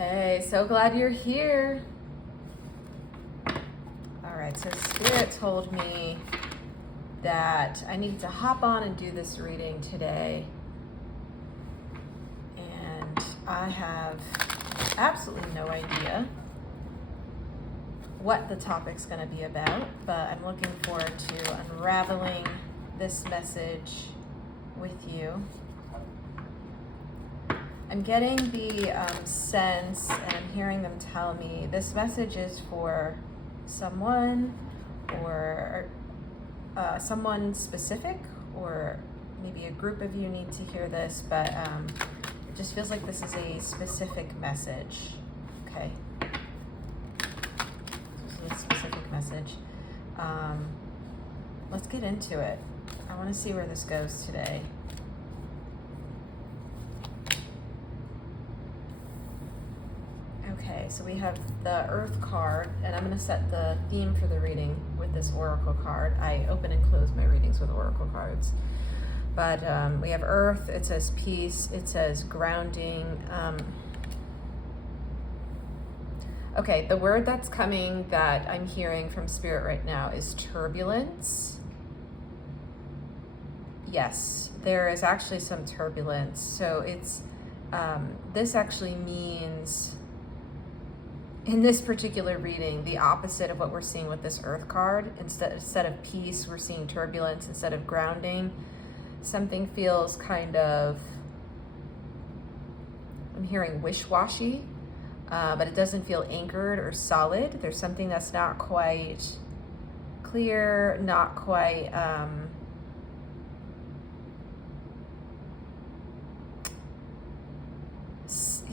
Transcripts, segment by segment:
Hey, so glad you're here. All right, so Spirit told me that I need to hop on and do this reading today. And I have absolutely no idea what the topic's going to be about, but I'm looking forward to unraveling this message with you. I'm getting the sense, and I'm hearing them tell me this message is for someone or someone specific, or maybe a group of you need to hear this, but it just feels like this is a specific message. Okay. This is a specific message. Let's get into it. I want to see where this goes today. Okay, so we have the Earth card, and I'm going to set the theme for the reading with this Oracle card. I open and close my readings with Oracle cards. But we have Earth, it says peace, it says grounding. Okay, the word that's coming that I'm hearing from Spirit right now is turbulence. Yes, there is actually some turbulence. So it's, this actually means, in this particular reading, the opposite of what we're seeing with this Earth card. Instead of peace, we're seeing turbulence. Instead of grounding, something feels kind of, I'm hearing wish-washy, but it doesn't feel anchored or solid. There's something that's not quite clear, not quite,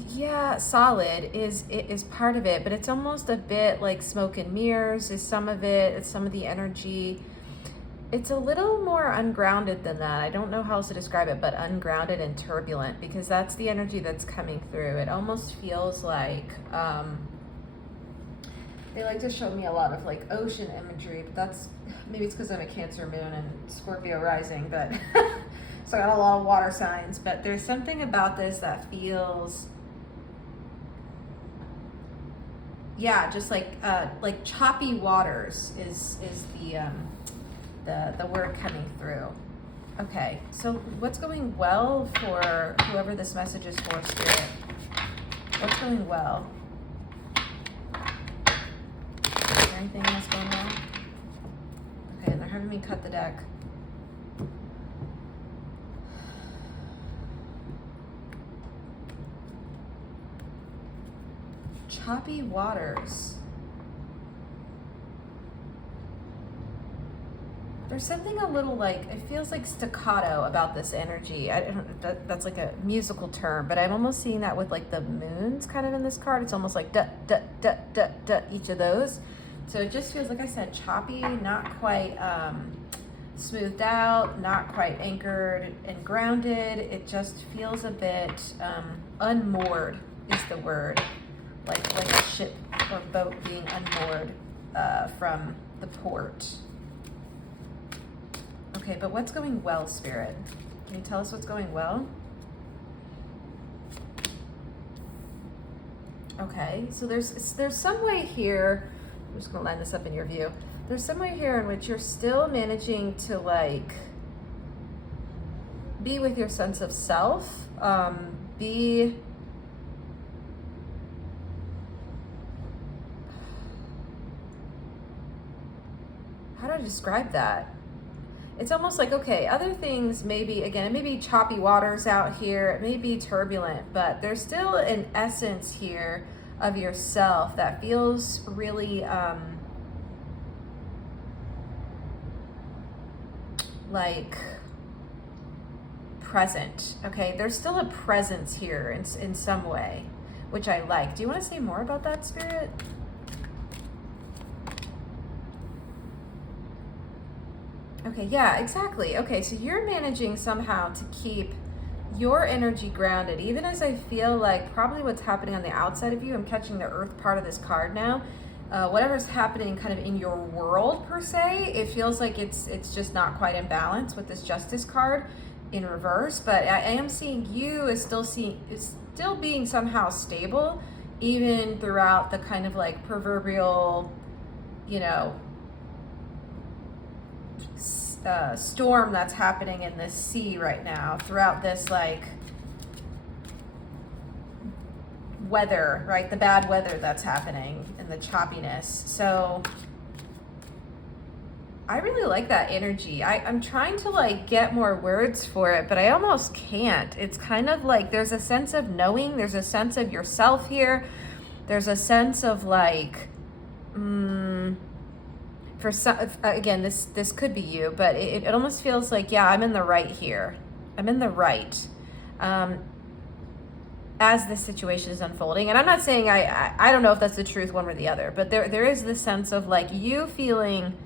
yeah, solid is part of it, but it's almost a bit like smoke and mirrors is some of it. It's some of the energy. It's a little more ungrounded than that. I don't know how else to describe it, but ungrounded and turbulent, because that's the energy that's coming through. It almost feels like, they like to show me a lot of like ocean imagery, but that's, maybe it's because I'm a Cancer moon and Scorpio rising, but so I got a lot of water signs, but there's something about this that feels, yeah, just like choppy waters is the word coming through. Okay, so what's going well for whoever this message is for, Spirit? What's going well? Is there anything else going on? Okay, and they're having me cut the deck. Choppy waters. There's something a little like, it feels like staccato about this energy. I don't, that's like a musical term, but I'm almost seeing that with like the moons kind of in this card. It's almost like each of those. So it just feels, like I said, choppy, not quite smoothed out, not quite anchored and grounded. It just feels a bit unmoored is the word. Like a ship or boat being unmoored from the port. Okay, but what's going well, Spirit? Can you tell us what's going well? Okay, so there's some way here, I'm just gonna line this up in your view. There's some way here in which you're still managing to like be with your sense of self, be how do I describe that? It's almost like, okay, other things maybe, again, it may be choppy waters out here, it may be turbulent, but there's still an essence here of yourself that feels really like present, okay? There's still a presence here in some way, which I like. Do you want to say more about that, Spirit? Okay, yeah, exactly. Okay, so you're managing somehow to keep your energy grounded, even as I feel like probably what's happening on the outside of you, I'm catching the Earth part of this card now, whatever's happening kind of in your world per se, it feels like it's just not quite in balance with this Justice card in reverse, but I am seeing you as still being somehow stable even throughout the kind of like proverbial, you know, storm that's happening in this sea right now, throughout this like weather, right? The bad weather that's happening and the choppiness. So I really like that energy. I'm trying to like get more words for it, but I almost can't. It's kind of like there's a sense of knowing, there's a sense of yourself here. There's a sense of like, for some, again, this could be you, but it almost feels like, yeah, I'm in the right here. I'm in the right. As this situation is unfolding. And I'm not saying I don't know if that's the truth one or the other, but there is this sense of like you feeling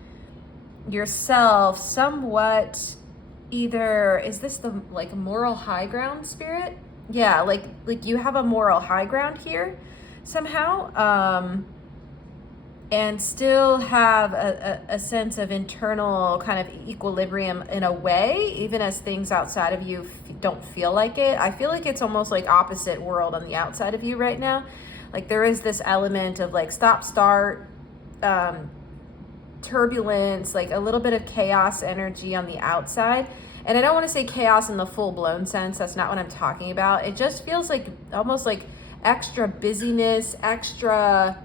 yourself somewhat, either, is this the like moral high ground spirit? Yeah, like you have a moral high ground here somehow, and still have a sense of internal kind of equilibrium in a way, even as things outside of you don't feel like it. I feel like it's almost like opposite world on the outside of you right now. Like there is this element of like stop, start, turbulence, like a little bit of chaos energy on the outside. And I don't want to say chaos in the full-blown sense. That's not what I'm talking about. It just feels like almost like extra busyness, extra,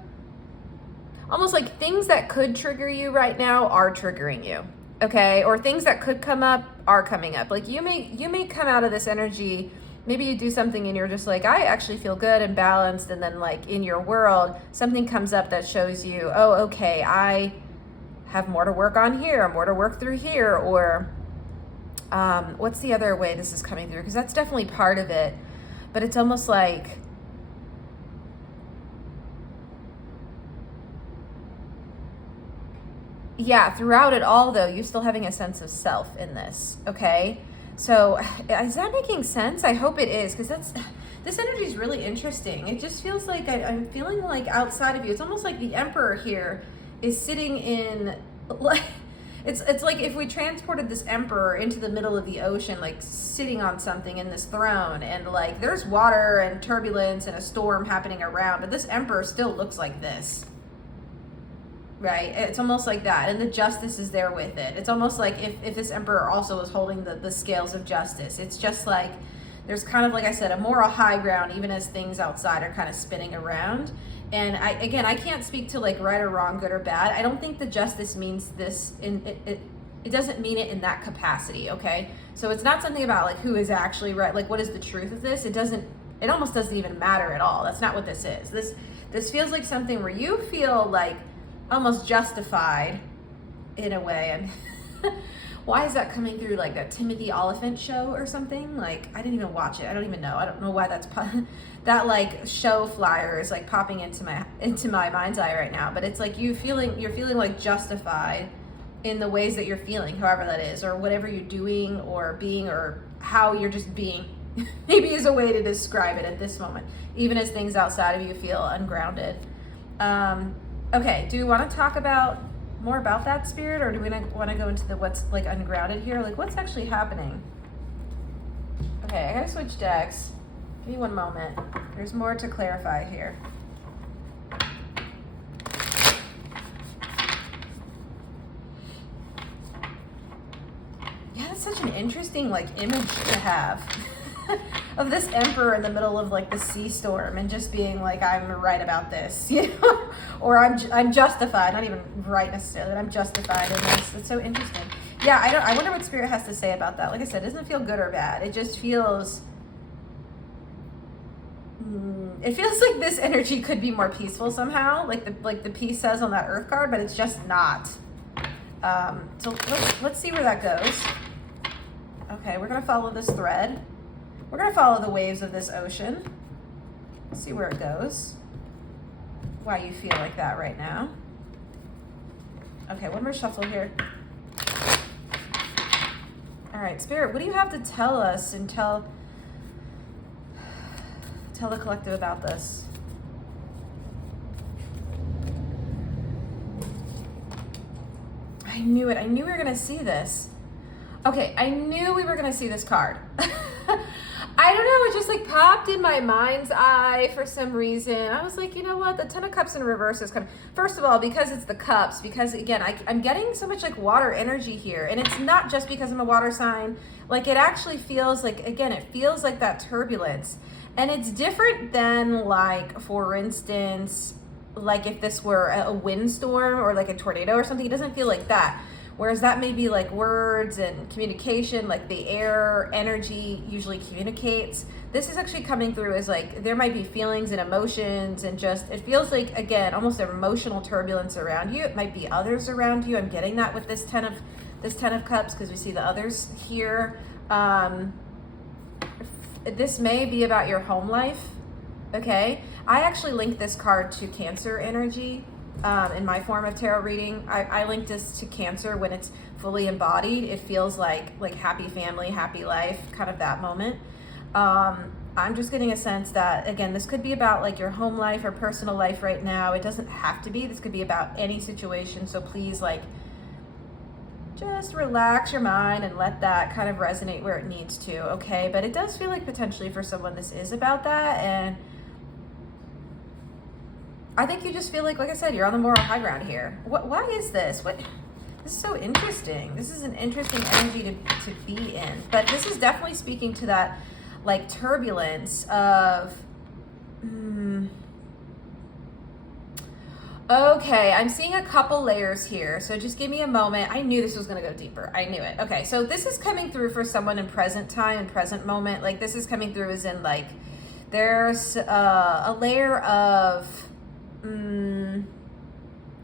almost like things that could trigger you right now are triggering you, okay? Or things that could come up are coming up. Like you may come out of this energy, maybe you do something and you're just like, I actually feel good and balanced, and then like in your world, something comes up that shows you, oh, okay, I have more to work on here, more to work through here, or what's the other way this is coming through? Because that's definitely part of it, but it's almost like, yeah, throughout it all though, you're still having a sense of self in this, okay? So is that making sense? I hope it is, because this energy is really interesting. It just feels like I'm feeling like outside of you, it's almost like the Emperor here is sitting in, like, it's like if we transported this Emperor into the middle of the ocean, like sitting on something in this throne, and like there's water and turbulence and a storm happening around, but this Emperor still looks like this, right? It's almost like that, and the justice is there with it. It's almost like if this Emperor also was holding the scales of justice. It's just like there's kind of, like I said, a moral high ground, even as things outside are kind of spinning around. And I can't speak to like right or wrong, good or bad. I don't think the justice means this it doesn't mean it in that capacity, okay? So it's not something about like who is actually right, like what is the truth of this? It almost doesn't even matter at all. That's not what this is. This feels like something where you feel like almost justified in a way. And why is that coming through, like a Timothy Oliphant show or something? Like, I didn't even watch it. I don't even know. I don't know why that like show flyer is like popping into my mind's eye right now. But it's like you're feeling like justified in the ways that you're feeling, however that is, or whatever you're doing or being, or how you're just being. Maybe is a way to describe it at this moment, even as things outside of you feel ungrounded. Okay, do we want to talk about more about that spirit, or do we want to go into the what's like ungrounded here? Like what's actually happening? Okay, I gotta switch decks. Give me one moment. There's more to clarify here. Yeah, that's such an interesting like image to have. Of this Emperor in the middle of like the sea storm and just being like, I'm right about this, you know, or I'm justified, not even right necessarily, but I'm justified in this. It's so interesting. Yeah, I wonder what Spirit has to say about that. Like I said, it doesn't feel good or bad. It just feels, it feels like this energy could be more peaceful somehow, like the peace says on that Earth card, but it's just not. So let's see where that goes. Okay, we're gonna follow this thread. We're going to follow the waves of this ocean. See where it goes. Why you feel like that right now. Okay, one more shuffle here. All right, Spirit, what do you have to tell us and tell the collective about this? I knew it. I knew we were going to see this. Okay, I knew we were going to see this card. I don't know, it just like popped in my mind's eye for some reason. I was like, you know what, the Ten of Cups in reverse is kind of, first of all, because it's the cups, because again, I'm getting so much like water energy here, and it's not just because I'm a water sign. Like, it actually feels like, again, it feels like that turbulence. And it's different than, like, for instance, like if this were a windstorm or like a tornado or something. It doesn't feel like that. Whereas that may be like words and communication, like the air energy usually communicates. This is actually coming through as like, there might be feelings and emotions, and just, it feels like, again, almost emotional turbulence around you. It might be others around you. I'm getting that with this Ten of Cups, because we see the others here. This may be about your home life. Okay. I actually link this card to Cancer energy. In my form of tarot reading, I link this to Cancer when it's fully embodied. It feels like happy family, happy life, kind of that moment. I'm just getting a sense that, again, this could be about like your home life or personal life right now. It doesn't have to be. This could be about any situation. So please, like, just relax your mind and let that kind of resonate where it needs to, okay? But it does feel like potentially for someone this is about that, and I think you just feel like I said, you're on the moral high ground here. Why is this? This is so interesting. This is an interesting energy to be in. But this is definitely speaking to that, like, turbulence of, okay, I'm seeing a couple layers here. So just give me a moment. I knew this was going to go deeper. I knew it. Okay, so this is coming through for someone in present time and present moment. Like, this is coming through as in, like, there's a layer of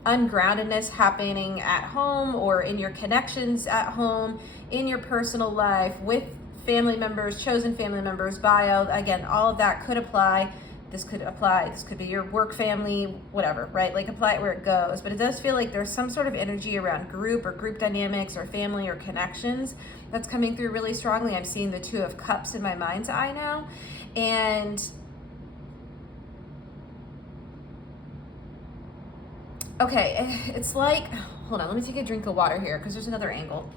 ungroundedness happening at home, or in your connections at home, in your personal life, with family members, chosen family members, bio. Again, all of that could apply. This could apply. This could be your work family, whatever, right? Like, apply it where it goes. But it does feel like there's some sort of energy around group or group dynamics or family or connections that's coming through really strongly. I'm seeing the Two of Cups in my mind's eye now. And okay, it's like, hold on, let me take a drink of water here, because there's another angle.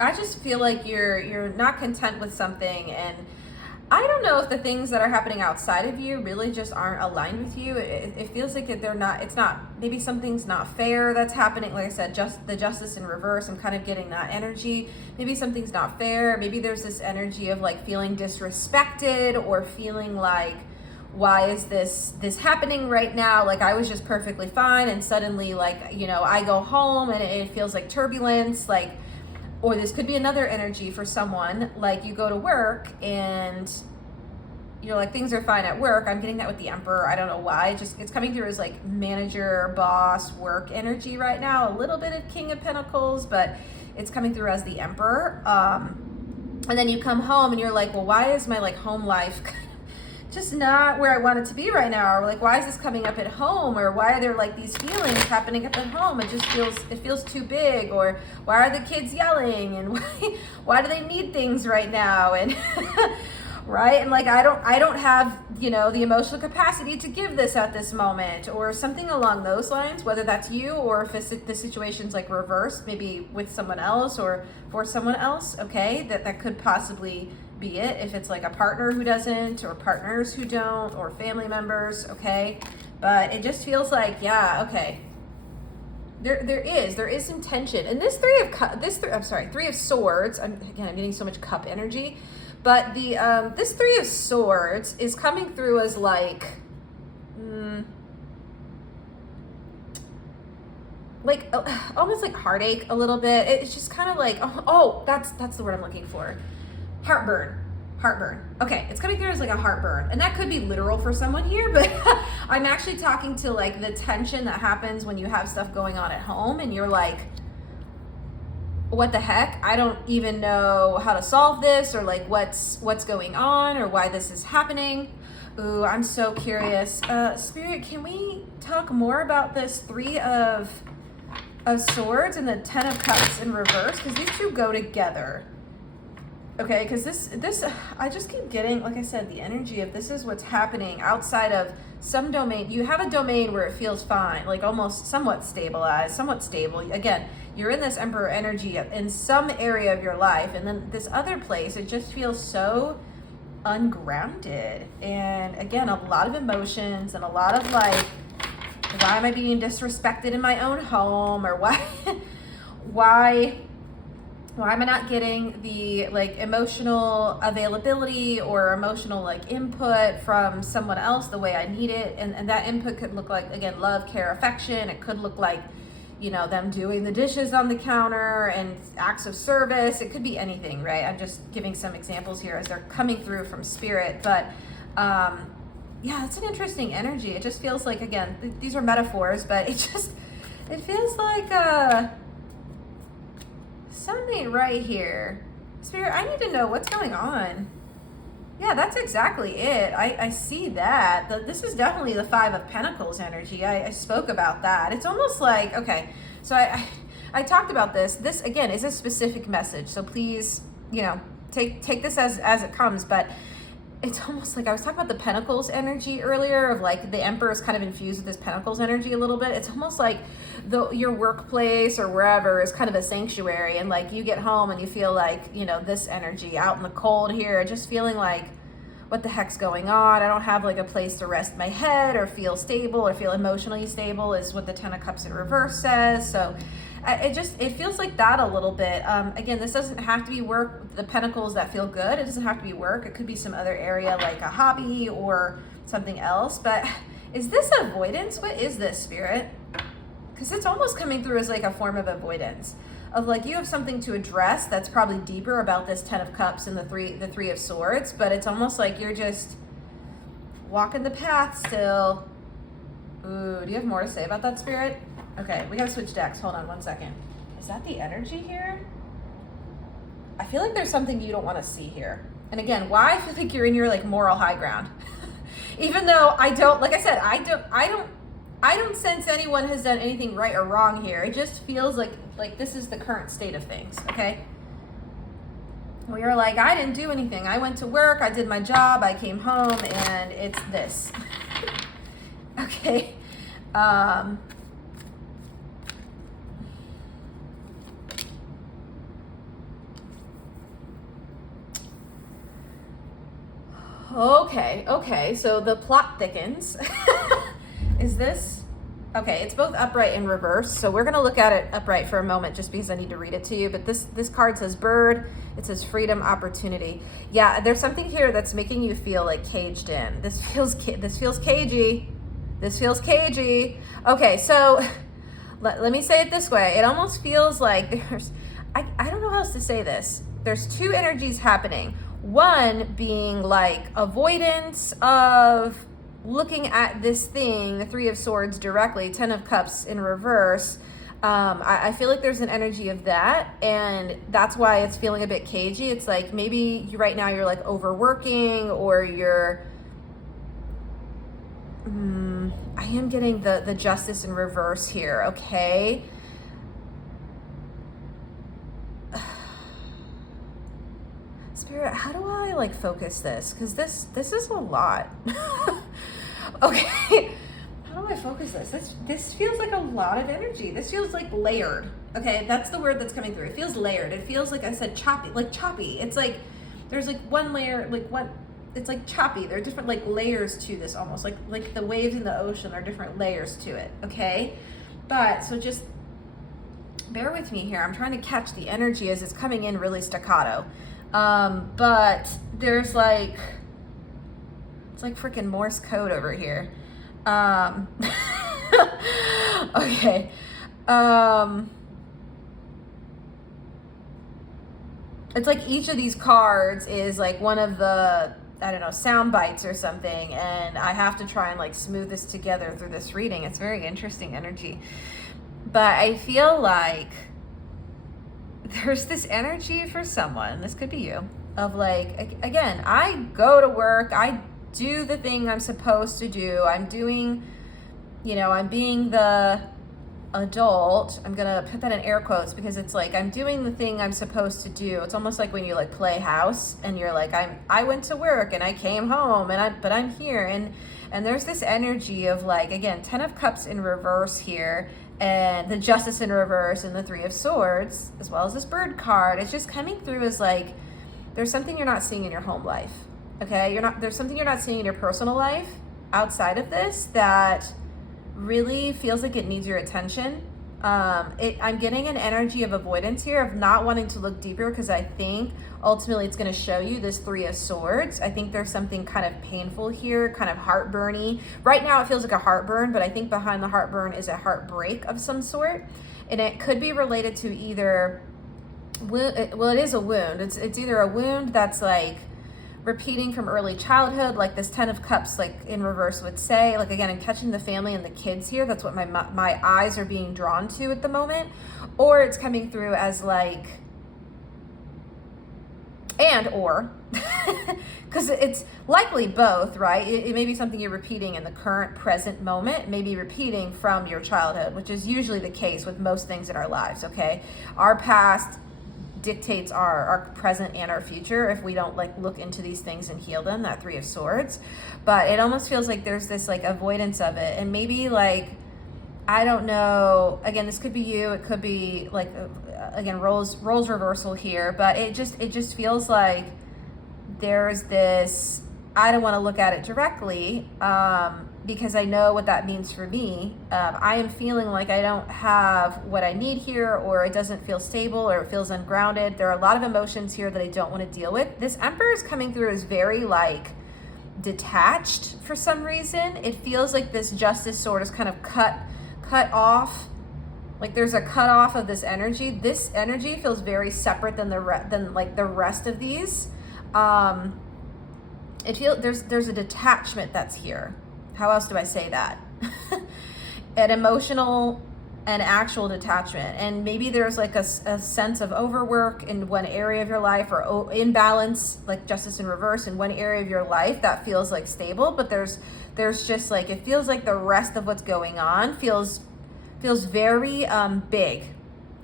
I just feel like you're not content with something, and I don't know if the things that are happening outside of you really just aren't aligned with you. It feels like it's not, maybe something's not fair that's happening. Like I said, just the Justice in reverse, I'm kind of getting that energy. Maybe something's not fair. Maybe there's this energy of like feeling disrespected, or feeling like, why is this happening right now? Like, I was just perfectly fine, and suddenly, like, you know, I go home and it feels like turbulence, like. Or this could be another energy for someone, like you go to work and you're like, things are fine at work. I'm getting that with the Emperor. I don't know why. It's coming through as like manager, boss, work energy right now. A little bit of King of Pentacles, but it's coming through as the Emperor. And then you come home and you're like, well, why is my like home life just not where I want it to be right now? Or like, why is this coming up at home? Or why are there like these feelings happening up at home? It just feels too big. Or why are the kids yelling? And why do they need things right now? And right? And like, I don't have, you know, the emotional capacity to give this at this moment, or something along those lines, whether that's you, or if the situation's like reversed, maybe with someone else or for someone else. Okay. That could possibly be it, if it's like a partner who doesn't, or partners who don't, or family members. Okay. But it just feels like, yeah, okay, there is some tension. And this Three of Swords, I'm getting so much cup energy, but the this Three of Swords is coming through as like almost like heartache a little bit. It's just kind of like, oh, that's the word I'm looking for. Heartburn. Okay, it's coming through as like a heartburn, and that could be literal for someone here, but I'm actually talking to like the tension that happens when you have stuff going on at home and you're like, what the heck? I don't even know how to solve this, or like what's going on, or why this is happening. Ooh, I'm so curious. Spirit, can we talk more about this Three of Swords and the Ten of Cups in reverse? Because these two go together. Okay, because this I just keep getting, like I said, the energy of this is what's happening outside of some domain, you have a domain where it feels fine, like almost somewhat stabilized, somewhat stable. Again, you're in this Emperor energy in some area of your life, and then this other place, it just feels so ungrounded. And again, a lot of emotions and a lot of like, why am I being disrespected in my own home, or why am I not getting the like emotional availability or emotional like input from someone else the way I need it? And that input could look like, again, love, care, affection. It could look like, you know, them doing the dishes on the counter and acts of service. It could be anything, right? I'm just giving some examples here as they're coming through from spirit. But yeah, it's an interesting energy. It just feels like, again, these are metaphors, but it feels like something right here. Spirit, I need to know what's going on. Yeah, that's exactly it. I see that. This is definitely the Five of Pentacles energy. I spoke about that. It's almost like, okay, so I talked about this. This, again, is a specific message. So please, you know, take this as it comes. But it's almost like I was talking about the Pentacles energy earlier, of like the Emperor is kind of infused with this Pentacles energy a little bit. It's almost like your workplace or wherever is kind of a sanctuary, and like you get home and you feel like, you know, this energy out in the cold here, just feeling like, what the heck's going on? I don't have like a place to rest my head or feel stable or feel emotionally stable, is what the Ten of Cups in reverse says. So it feels like that a little bit. Again, this doesn't have to be work. The Pentacles that feel good, it doesn't have to be work. It could be some other area like a hobby or something else. But is this avoidance? What is this, Spirit? Because it's almost coming through as like a form of avoidance, of like you have something to address that's probably deeper about this Ten of Cups and the Three of Swords, but it's almost like you're just walking the path still. Ooh, do you have more to say about that, Spirit? Okay, we gotta switch decks. Hold on one second. Is that the energy here? I feel like there's something you don't want to see here. And again, why I feel like you're in your like moral high ground. Even though I don't, like I said, I don't sense anyone has done anything right or wrong here. It just feels like this is the current state of things, okay? We are like, I didn't do anything. I went to work, I did my job, I came home, and it's this. Okay. Okay, so the plot thickens. Is this? Okay, it's both upright and reverse, so we're gonna look at it upright for a moment just because I need to read it to you. But this card says bird, it says freedom, opportunity. Yeah, there's something here that's making you feel like caged in. This feels cagey. This feels cagey. Okay, so let me say it this way. It almost feels like I don't know how else to say this. There's two energies happening. One being like avoidance of looking at this thing, the Three of Swords directly, Ten of Cups in reverse. I feel like there's an energy of that, and that's why it's feeling a bit cagey. It's like maybe right now you're like overworking, or you're I am getting the Justice in reverse here, okay? Spirit, how do I like focus this? Because this is a lot. Okay, how do I focus this? This feels like a lot of energy. This feels like layered. Okay, that's the word that's coming through. It feels layered. It feels like I said choppy, like choppy. It's like there's like one layer, like what? It's like choppy. There are different like layers to this, almost like the waves in the ocean. There are different layers to it. Okay, but so just bear with me here. I'm trying to catch the energy as it's coming in really staccato. But there's like, it's like freaking Morse code over here. Okay. It's like each of these cards is like one of the, I don't know, sound bites or something, and I have to try and like smooth this together through this reading. It's very interesting energy. But I feel like there's this energy for someone, this could be you, of like, again, I go to work, I do the thing I'm supposed to do, I'm doing, you know, I'm being the adult, I'm gonna put that in air quotes because it's like I'm doing the thing I'm supposed to do. It's almost like when you like play house and you're like, I went to work and I came home and but I'm here, and there's this energy of like, again, 10 of Cups in reverse here, and the Justice in reverse, and the 3 of Swords, as well as this bird card. It's just coming through as like, there's something you're not seeing in your home life, okay? There's something you're not seeing in your personal life outside of this that really feels like it needs your attention. I'm getting an energy of avoidance here, of not wanting to look deeper, because I think ultimately it's going to show you this 3 of Swords. I think there's something kind of painful here, kind of heartburny. Right now it feels like a heartburn, but I think behind the heartburn is a heartbreak of some sort. And it could be related to either, well, it is a wound. It's either a wound that's like repeating from early childhood, like this 10 of Cups, like in reverse would say, like, again, I'm catching the family and the kids here. That's what my eyes are being drawn to at the moment. Or it's coming through as like, or because it's likely both, right? It may be something you're repeating in the current present moment, maybe repeating from your childhood, which is usually the case with most things in our lives, okay? Our past dictates our present and our future if we don't like look into these things and heal them, that 3 of Swords. But it almost feels like there's this like avoidance of it, and maybe like, I don't know, again, this could be you, it could be like, again, roles reversal here, but it just feels like there's this, I don't want to look at it directly, because I know what that means for me. I am feeling like I don't have what I need here, or it doesn't feel stable, or it feels ungrounded. There are a lot of emotions here that I don't want to deal with. This Emperor is coming through as very like detached for some reason. It feels like this Justice sword is kind of cut off. Like there's a cut off of this energy. This energy feels very separate than like the rest of these. It feels there's a detachment that's here. How else do I say that? An emotional and actual detachment. And maybe there's like a sense of overwork in one area of your life, or imbalance, like Justice in reverse, in one area of your life that feels like stable, but there's just like, it feels like the rest of what's going on feels very big.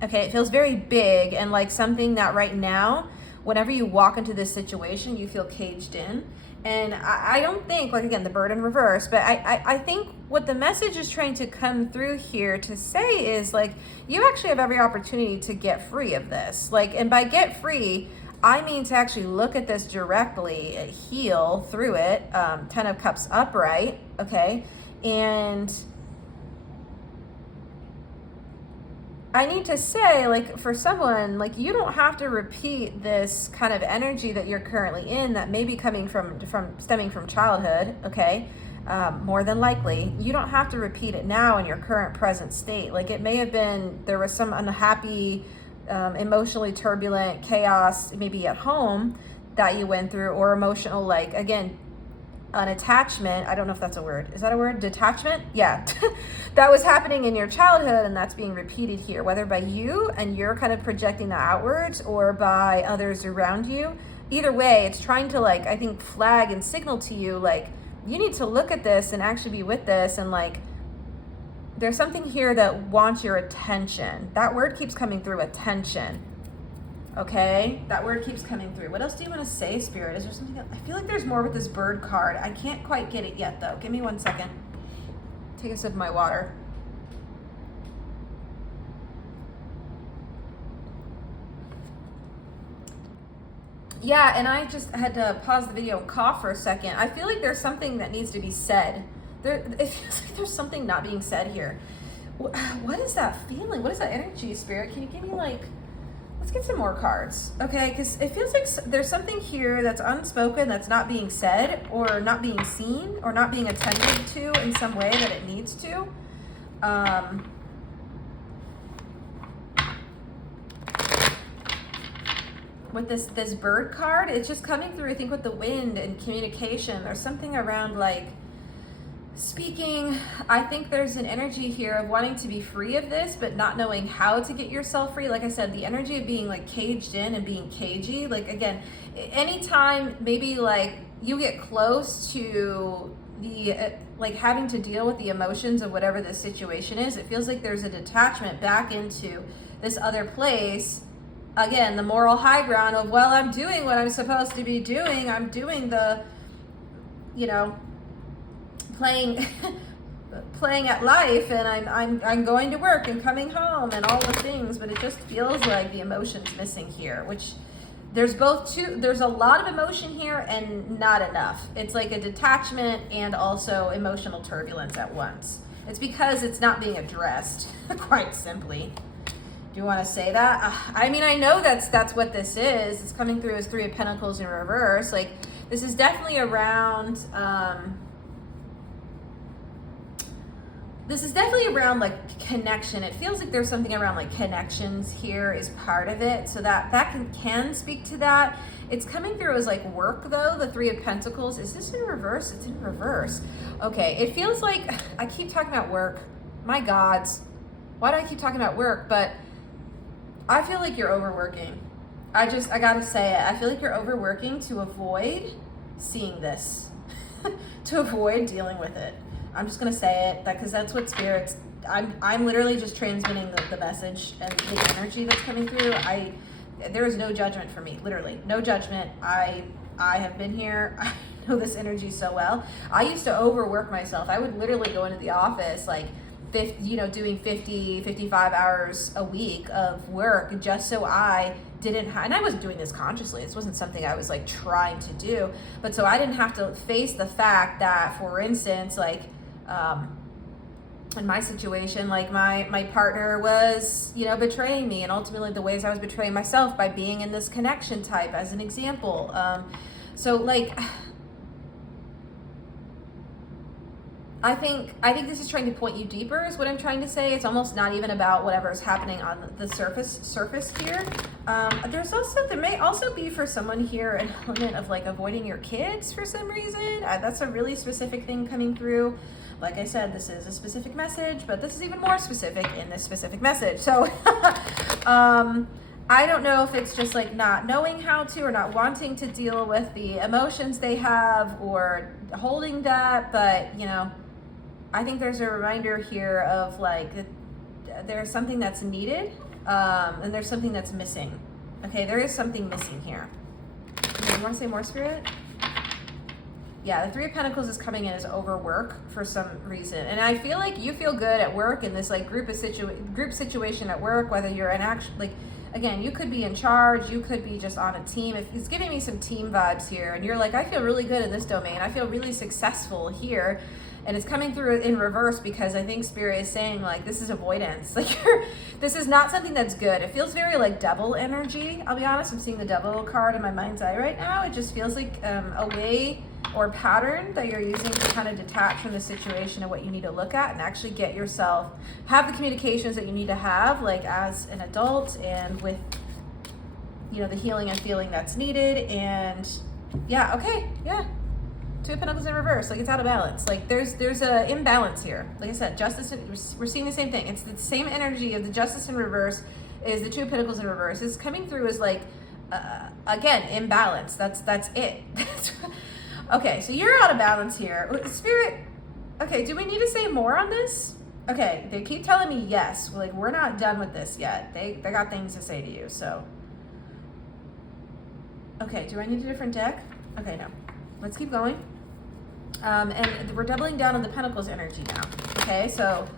Okay, it feels very big, and like something that right now, whenever you walk into this situation, you feel caged in. And I don't think, like, again, the bird in reverse, but I think what the message is trying to come through here to say is, like, you actually have every opportunity to get free of this. Like, and by get free, I mean to actually look at this directly, heal through it, 10 of Cups upright, okay? And I need to say, like, for someone, like, you don't have to repeat this kind of energy that you're currently in that may be coming stemming from childhood, okay? More than likely. You don't have to repeat it now in your current present state. Like, it may have been, there was some unhappy, emotionally turbulent chaos, maybe at home, that you went through, or emotional, like, again, an attachment. I don't know if that's a word. Is that a word? Detachment? Yeah. That was happening in your childhood, and that's being repeated here, whether by you and you're kind of projecting that outwards, or by others around you. Either way, it's trying to, like, I think, flag and signal to you, like, you need to look at this and actually be with this, and like, there's something here that wants your attention. That word keeps coming through, attention. Okay, that word keeps coming through. What else do you want to say, Spirit? Is there something else? I feel like there's more with this bird card. I can't quite get it yet, though. Give me 1 second. Take a sip of my water. Yeah, and I just had to pause the video and cough for a second. I feel like there's something that needs to be said. It feels like there's something not being said here. What is that feeling? What is that energy, Spirit? Can you give me, like... Let's get some more cards, okay? Because it feels like there's something here that's unspoken, that's not being said, or not being seen, or not being attended to in some way that it needs to. With this bird card, it's just coming through, I think, with the wind and communication. There's something around, like, speaking. I think there's an energy here of wanting to be free of this, but not knowing how to get yourself free. Like I said, the energy of being like caged in and being cagey. Like, again, anytime maybe like you get close to like having to deal with the emotions of whatever this situation is. It feels like there's a detachment back into this other place. Again, the moral high ground of, well, I'm doing what I'm supposed to be doing. I'm doing the, you know, playing at life, and I'm going to work and coming home and all the things, but it just feels like the emotion's missing here, which there's a lot of emotion here and not enough. It's like a detachment and also emotional turbulence at once. It's because it's not being addressed, quite simply. Do you want to say that? I mean, I know that's what this is. It's coming through as Three of Pentacles in reverse. Like, this is definitely around, like connection. It feels like there's something around like connections here is part of it. So that can speak to that. It's coming through as like work though, the Three of Pentacles. Is this in reverse? It's in reverse. Okay, it feels like I keep talking about work. My gods, why do I keep talking about work? But I feel like you're overworking. I gotta say it. I feel like you're overworking to avoid seeing this, to avoid dealing with it. I'm just gonna say it, because that's what spirits. I'm literally just transmitting the message and the energy that's coming through. There is no judgment for me. Literally, no judgment. I have been here. I know this energy so well. I used to overwork myself. I would literally go into the office like, doing 50, 55 hours a week of work just so I didn't and I wasn't doing this consciously. This wasn't something I was like trying to do, but so I didn't have to face the fact that, for instance, like, in my situation, like my partner was, betraying me, and ultimately the ways I was betraying myself by being in this connection type, as an example. So like, I think this is trying to point you deeper, is what I'm trying to say. It's almost not even about whatever is happening on the surface here. There may also be for someone here an element of like avoiding your kids for some reason. That's a really specific thing coming through. Like I said, this is a specific message, but this is even more specific in this specific message. So I don't know if it's just like not knowing how to, or not wanting to deal with the emotions they have, or holding that, but I think there's a reminder here of like there's something that's needed, and there's something that's missing. Okay, there is something missing here. Okay, you want to say more, Spirit? Yeah, the Three of Pentacles is coming in as overwork for some reason, and I feel like you feel good at work in this like group situation at work, whether you're an action, like, again, you could be in charge, you could be just on a team. If it's giving me some team vibes here, and you're like, I feel really good in this domain, I feel really successful here, and it's coming through in reverse because I think Spirit is saying like this is avoidance. Like this is not something that's good. It feels very like devil energy. I'll be honest, I'm seeing the devil card in my mind's eye right now. It just feels like a way or pattern that you're using to kind of detach from the situation and what you need to look at, and actually get yourself, have the communications that you need to have, like as an adult, and with the healing and feeling that's needed. And yeah, okay, yeah, Two of Pentacles in reverse, like it's out of balance. Like there's a imbalance here. Like I said, justice, we're seeing the same thing. It's the same energy of the Justice in reverse is the Two of Pentacles in reverse. It's coming through as like again, imbalance. That's it. Okay, so you're out of balance here. Spirit, okay, do we need to say more on this? Okay, they keep telling me yes. Like, we're not done with this yet. They got things to say to you, so. Okay, do I need a different deck? Okay, no. Let's keep going. And we're doubling down on the Pentacles energy now. Okay, so.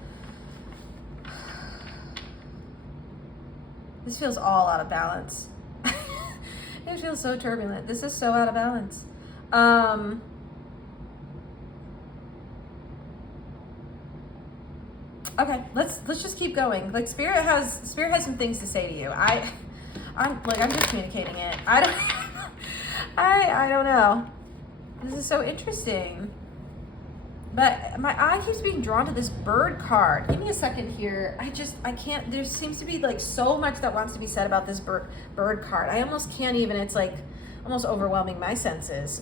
This feels all out of balance. It feels so turbulent. This is so out of balance. Okay, let's just keep going. Like Spirit has some things to say to you. I'm just communicating it. I don't know. This is so interesting. But my eye keeps being drawn to this bird card. Give me a second here. I can't, there seems to be like so much that wants to be said about this bird card. I almost can't even, it's like almost overwhelming my senses.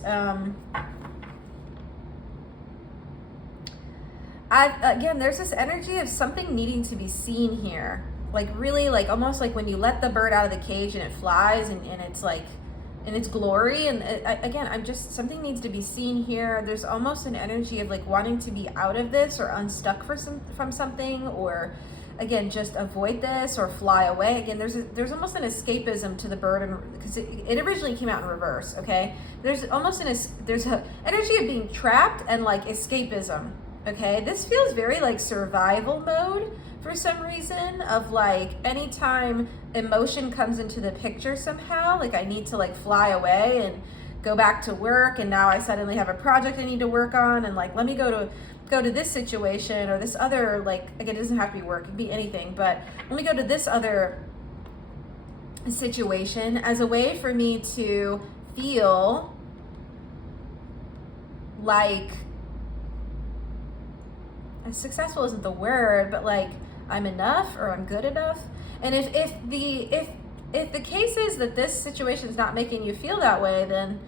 Again, there's this energy of something needing to be seen here. Like really, like almost like when you let the bird out of the cage and it flies, and it's like in its glory. And again, I'm just, something needs to be seen here. There's almost an energy of like wanting to be out of this or unstuck from something, or again, just avoid this or fly away. Again, there's almost an escapism to the bird, because it originally came out in reverse. Okay, there's almost there's a energy of being trapped and like escapism. Okay, this feels very like survival mode for some reason, of like anytime emotion comes into the picture somehow, like I need to like fly away and go back to work, and now I suddenly have a project I need to work on, and like let me go to this situation or this other, like, again, it doesn't have to be work, it could be anything, but let me go to this other situation as a way for me to feel like, successful isn't the word, but like I'm enough or I'm good enough. And if the case is that this situation is not making you feel that way, then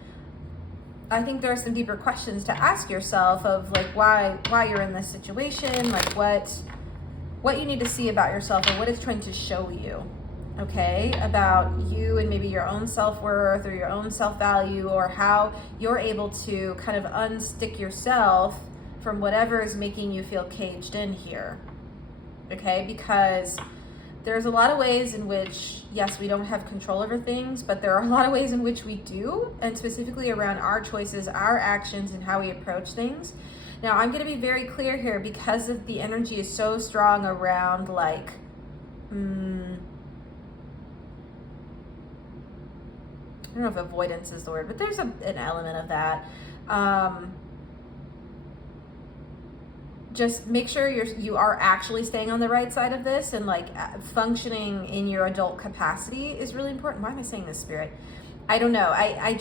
I think there are some deeper questions to ask yourself of like why you're in this situation, like what you need to see about yourself and what it's trying to show you, okay, about you and maybe your own self-worth or your own self-value, or how you're able to kind of unstick yourself from whatever is making you feel caged in here, okay? Because there's a lot of ways in which, yes, we don't have control over things, but there are a lot of ways in which we do, and specifically around our choices, our actions, and how we approach things. Now, I'm going to be very clear here, because of the energy is so strong around like, I don't know if avoidance is the word, but there's an element of that. Just make sure you are actually staying on the right side of this, and like functioning in your adult capacity is really important. Why am I saying this, Spirit? I don't know. I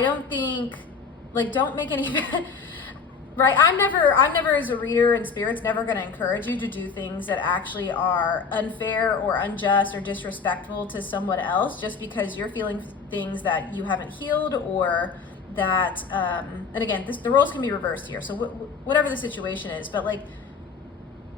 don't think, like, don't make any right. I'm never as a reader, and Spirit's never going to encourage you to do things that actually are unfair or unjust or disrespectful to someone else, just because you're feeling things that you haven't healed, or that and again, the roles can be reversed here, so whatever the situation is. But like,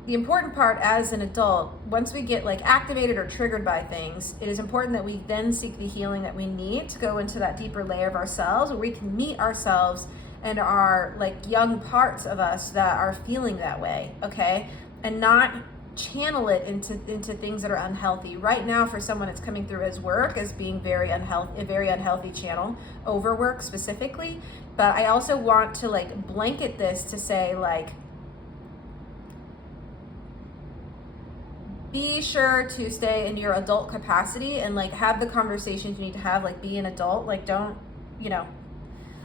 the important part as an adult, once we get like activated or triggered by things, it is important that we then seek the healing that we need to go into that deeper layer of ourselves, where we can meet ourselves and our like young parts of us that are feeling that way, okay, and not channel it into things that are unhealthy. Right now, for someone, it's coming through as work, as being very unhealthy, a very unhealthy channel, overwork specifically. But I also want to like blanket this to say, like, be sure to stay in your adult capacity and like have the conversations you need to have, like be an adult, like don't, you know,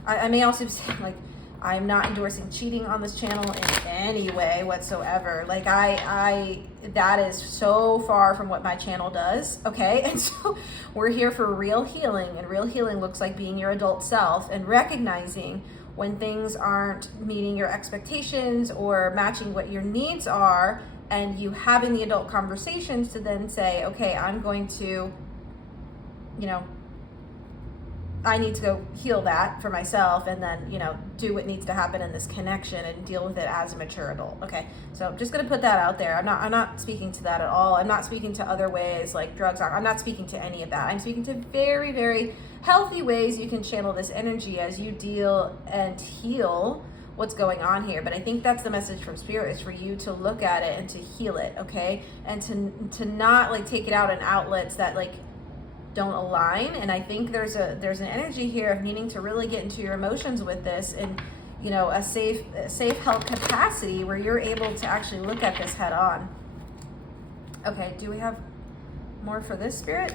I may also say, like, I'm not endorsing cheating on this channel in any way whatsoever. Like that is so far from what my channel does, okay? And so we're here for real healing, and real healing looks like being your adult self and recognizing when things aren't meeting your expectations or matching what your needs are, and you having the adult conversations to then say, okay, I'm going to, you know, I need to go heal that for myself, and then, you know, do what needs to happen in this connection and deal with it as a mature adult. Okay, so I'm just going to put that out there. I'm not speaking to that at all. I'm not speaking to other ways like drugs are. I'm not speaking to any of that. I'm speaking to very, very healthy ways you can channel this energy as you deal and heal what's going on here. But I think that's the message from Spirit, is for you to look at it and to heal it, okay? And to not like take it out in outlets that like don't align. And I think there's an energy here of needing to really get into your emotions with this, and, you know, a safe held capacity where you're able to actually look at this head on. Okay, do we have more for this, Spirit?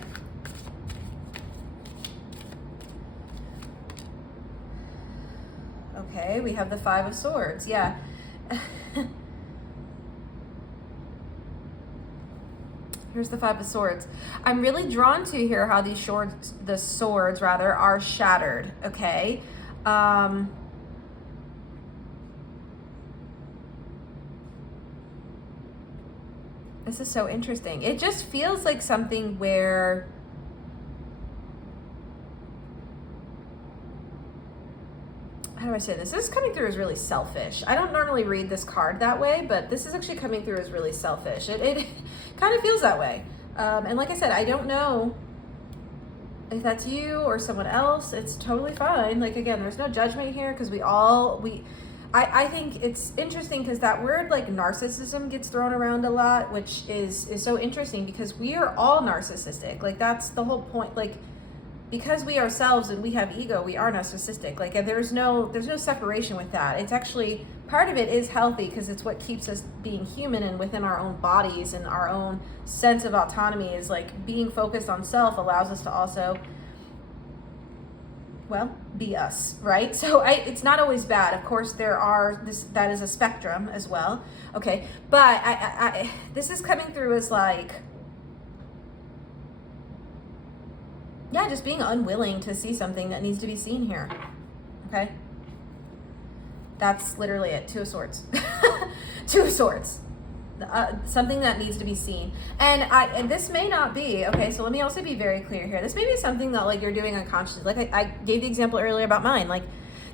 Okay, we have the Five of Swords. Yeah. Here's the Five of Swords. I'm really drawn to here how these swords are shattered, okay? This is so interesting. It just feels like something where how do I say this? This is coming through as really selfish. I don't normally read this card that way, but this is actually coming through as really selfish. It kind of feels that way. And like I said, I don't know if that's you or someone else, it's totally fine. Like, again, there's no judgment here, because I think it's interesting because that word like narcissism gets thrown around a lot, which is so interesting because we are all narcissistic. Like, that's the whole point. Like, because we ourselves and we have ego, we are narcissistic. Like, there's no separation with that. It's actually, part of it is healthy because it's what keeps us being human and within our own bodies, and our own sense of autonomy is like being focused on self allows us to also, well, be us, right? So it's not always bad. Of course, that is a spectrum as well. Okay, but I this is coming through as like, yeah, just being unwilling to see something that needs to be seen here. Okay, that's literally it. Two of Swords. Two of Swords. Something that needs to be seen. And this may not be, okay, so let me also be very clear here. This may be something that like you're doing unconsciously. Like I gave the example earlier about mine. Like,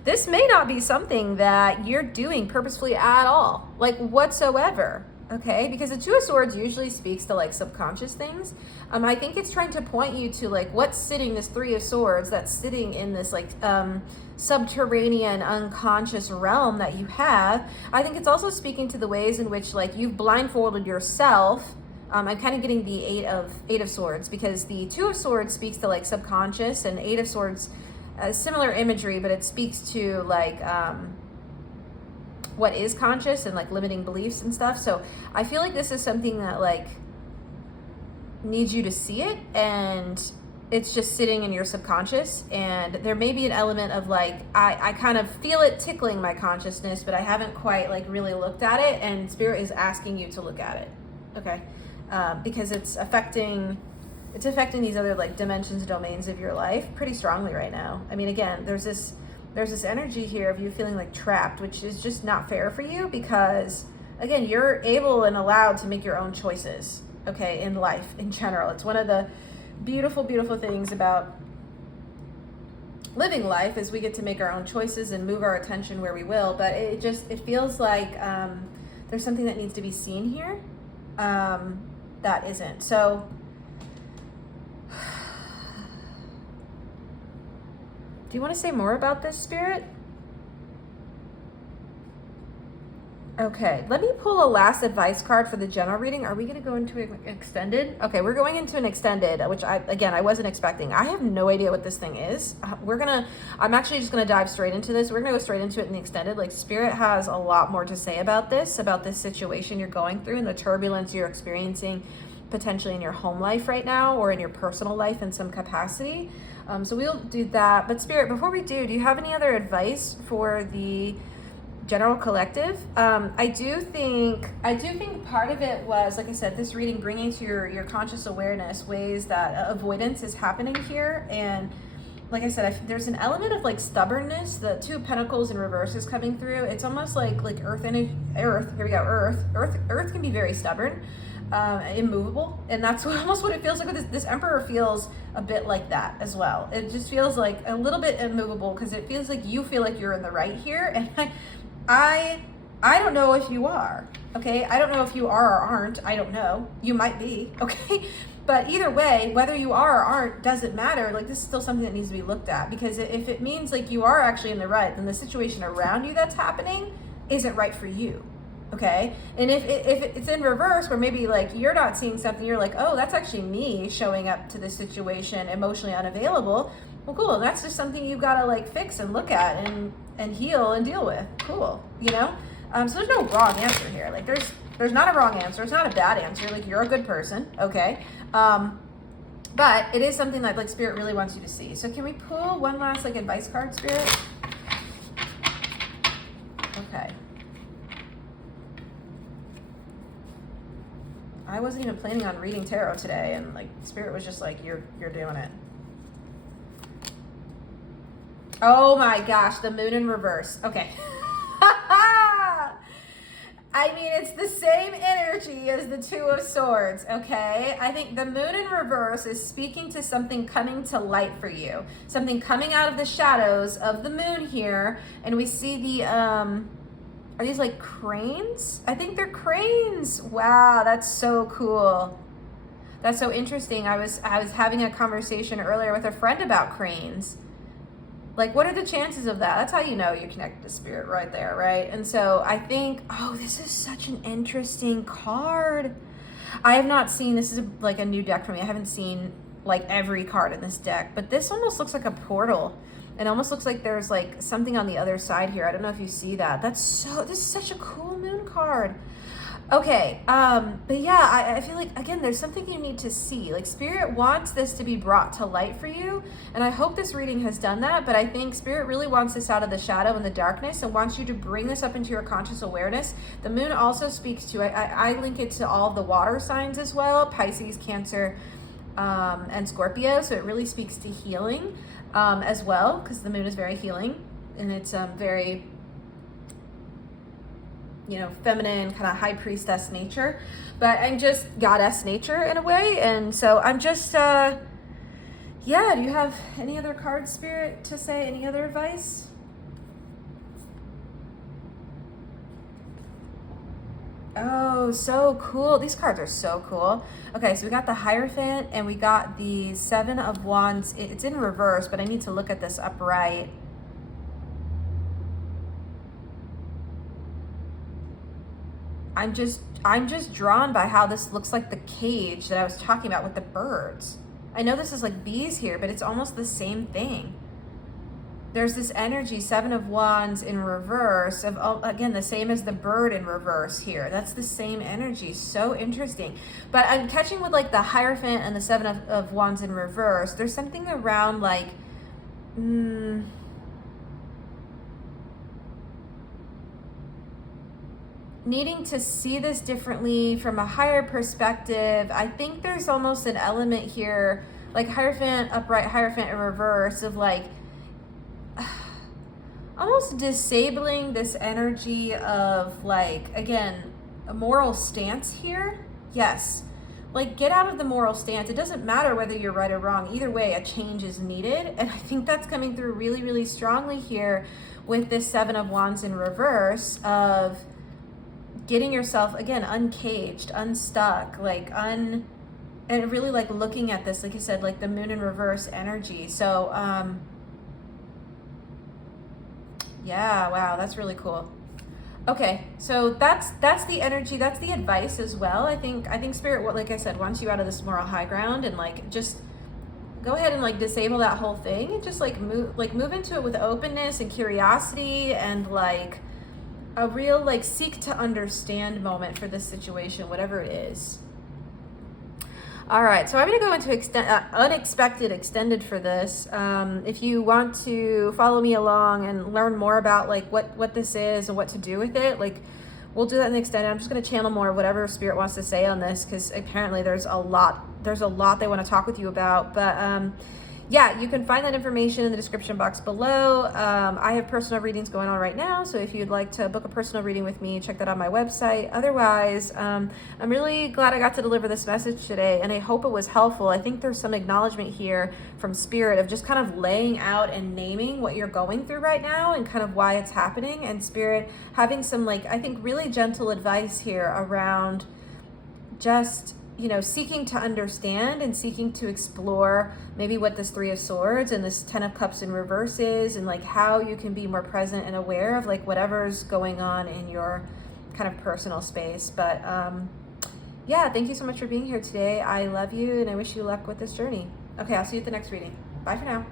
this may not be something that you're doing purposefully at all, like whatsoever. Okay, because the Two of Swords usually speaks to like subconscious things. I think it's trying to point you to like what's sitting, this Three of Swords that's sitting in this like subterranean unconscious realm that you have. I think it's also speaking to the ways in which like you've blindfolded yourself. I'm kind of getting the Eight of Swords, because the Two of Swords speaks to like subconscious, and Eight of Swords, similar imagery, but it speaks to like what is conscious and like limiting beliefs and stuff. So I feel like this is something that like needs you to see it, and it's just sitting in your subconscious, and there may be an element of like I kind of feel it tickling my consciousness, but I haven't quite like really looked at it, and Spirit is asking you to look at it. Okay, because it's affecting these other like dimensions, domains of your life pretty strongly right now. I mean, again, there's this energy here of you feeling like trapped, which is just not fair for you, because again, you're able and allowed to make your own choices, okay, in life in general. It's one of the beautiful things about living life, is we get to make our own choices and move our attention where we will. But it feels like there's something that needs to be seen here that isn't. So do you want to say more about this, Spirit? Okay, let me pull a last advice card for the general reading. Are we going to go into an extended? Okay, we're going into an extended, which I wasn't expecting. I have no idea what this thing is. I'm actually just going to dive straight into this. We're going to go straight into it in the extended. Like, Spirit has a lot more to say about this situation you're going through and the turbulence you're experiencing potentially in your home life right now, or in your personal life in some capacity. So we'll do that. But Spirit, before we do you have any other advice for the general collective? I do think part of it was, like I said, this reading bringing to your conscious awareness ways that avoidance is happening here. And like I said, there's an element of like stubbornness. The Two of Pentacles in reverse is coming through. It's almost like Earth. Here we go. Earth can be very stubborn, immovable, and that's almost what it feels like with this Emperor. Feels a bit like that as well. It just feels like a little bit immovable, because it feels like you feel like you're in the right here, and I don't know if you are, okay? I don't know if you are or aren't. I don't know. You might be, okay? But either way, whether you are or aren't doesn't matter. Like, this is still something that needs to be looked at, because if it means like you are actually in the right, then the situation around you that's happening isn't right for you, okay? And if it's in reverse, where maybe like you're not seeing something, you're like, oh, that's actually me showing up to this situation emotionally unavailable. Well, cool. That's just something you've got to like fix and look at and heal and deal with. Cool. You know? So there's no wrong answer here. Like, there's not a wrong answer. It's not a bad answer. Like, you're a good person. Okay. But it is something that like Spirit really wants you to see. So can we pull one last like advice card, Spirit? Okay. I wasn't even planning on reading tarot today, and like Spirit was just like, you're doing it. Oh my gosh, the Moon in reverse. Okay. I mean, it's the same energy as the Two of Swords, okay? I think the Moon in reverse is speaking to something coming to light for you. Something coming out of the shadows of the moon here. And we see the, are these like cranes? I think they're cranes. Wow, that's so cool. That's so interesting. I was having a conversation earlier with a friend about cranes. Like, what are the chances of that? That's how you know you're connected to spirit right there, right? And so I think, oh, this is such an interesting card. I have not seen, this is like a new deck for me. I haven't seen like every card in this deck, but this almost looks like a portal. It almost looks like there's like something on the other side here. I don't know if you see that. This is such a cool moon card. Okay, but yeah, I feel like, again, there's something you need to see. Like, Spirit wants this to be brought to light for you, and I hope this reading has done that, but I think Spirit really wants this out of the shadow and the darkness and wants you to bring this up into your conscious awareness. The moon also speaks to, I link it to all the water signs as well, Pisces, Cancer, and Scorpio, so it really speaks to healing as well, because the moon is very healing, and it's very, you know, feminine, kind of high priestess nature, but I'm just goddess nature in a way. And so I'm just, yeah, do you have any other card, Spirit, to say? Any other advice? Oh, so cool. These cards are so cool. Okay, so we got the Hierophant and we got the Seven of Wands. It's in reverse, but I need to look at this upright. I'm just drawn by how this looks like the cage that I was talking about with the birds. I know this is like bees here, but it's almost the same thing. There's this energy, Seven of Wands in reverse, of, again, the same as the bird in reverse here. That's the same energy. So interesting. But I'm catching with like the Hierophant and the Seven of Wands in reverse. There's something around like, needing to see this differently from a higher perspective. I think there's almost an element here, like Hierophant upright, Hierophant in reverse, of like almost disabling this energy of like, again, a moral stance here. Yes, like get out of the moral stance. It doesn't matter whether you're right or wrong. Either way, a change is needed. And I think that's coming through really, really strongly here with this Seven of Wands in reverse, of getting yourself, again, uncaged, unstuck, like and really like looking at this, like you said, like the moon in reverse energy. So, yeah, wow, that's really cool. Okay, so that's the energy, that's the advice as well. I think Spirit, like I said, wants you out of this moral high ground and like just go ahead and like disable that whole thing and just like move into it with openness and curiosity and like a real like seek to understand moment for this situation, whatever it is. All right, so I'm going to go into unexpected extended for this. If you want to follow me along and learn more about like what this is and what to do with it, like we'll do that in the extended. I'm just going to channel more of whatever Spirit wants to say on this, because apparently there's a lot they want to talk with you about. But yeah, you can find that information in the description box below. I have personal readings going on right now, so if you'd like to book a personal reading with me, check that on my website. Otherwise, I'm really glad I got to deliver this message today, and I hope it was helpful. I think there's some acknowledgement here from Spirit of just kind of laying out and naming what you're going through right now and kind of why it's happening, and Spirit having some, like, I think really gentle advice here around just, you know, seeking to understand and seeking to explore maybe what this Three of Swords and this Ten of Cups in reverse is, and like how you can be more present and aware of like whatever's going on in your kind of personal space. But yeah, thank you so much for being here today. I love you and I wish you luck with this journey. Okay, I'll see you at the next reading. Bye for now.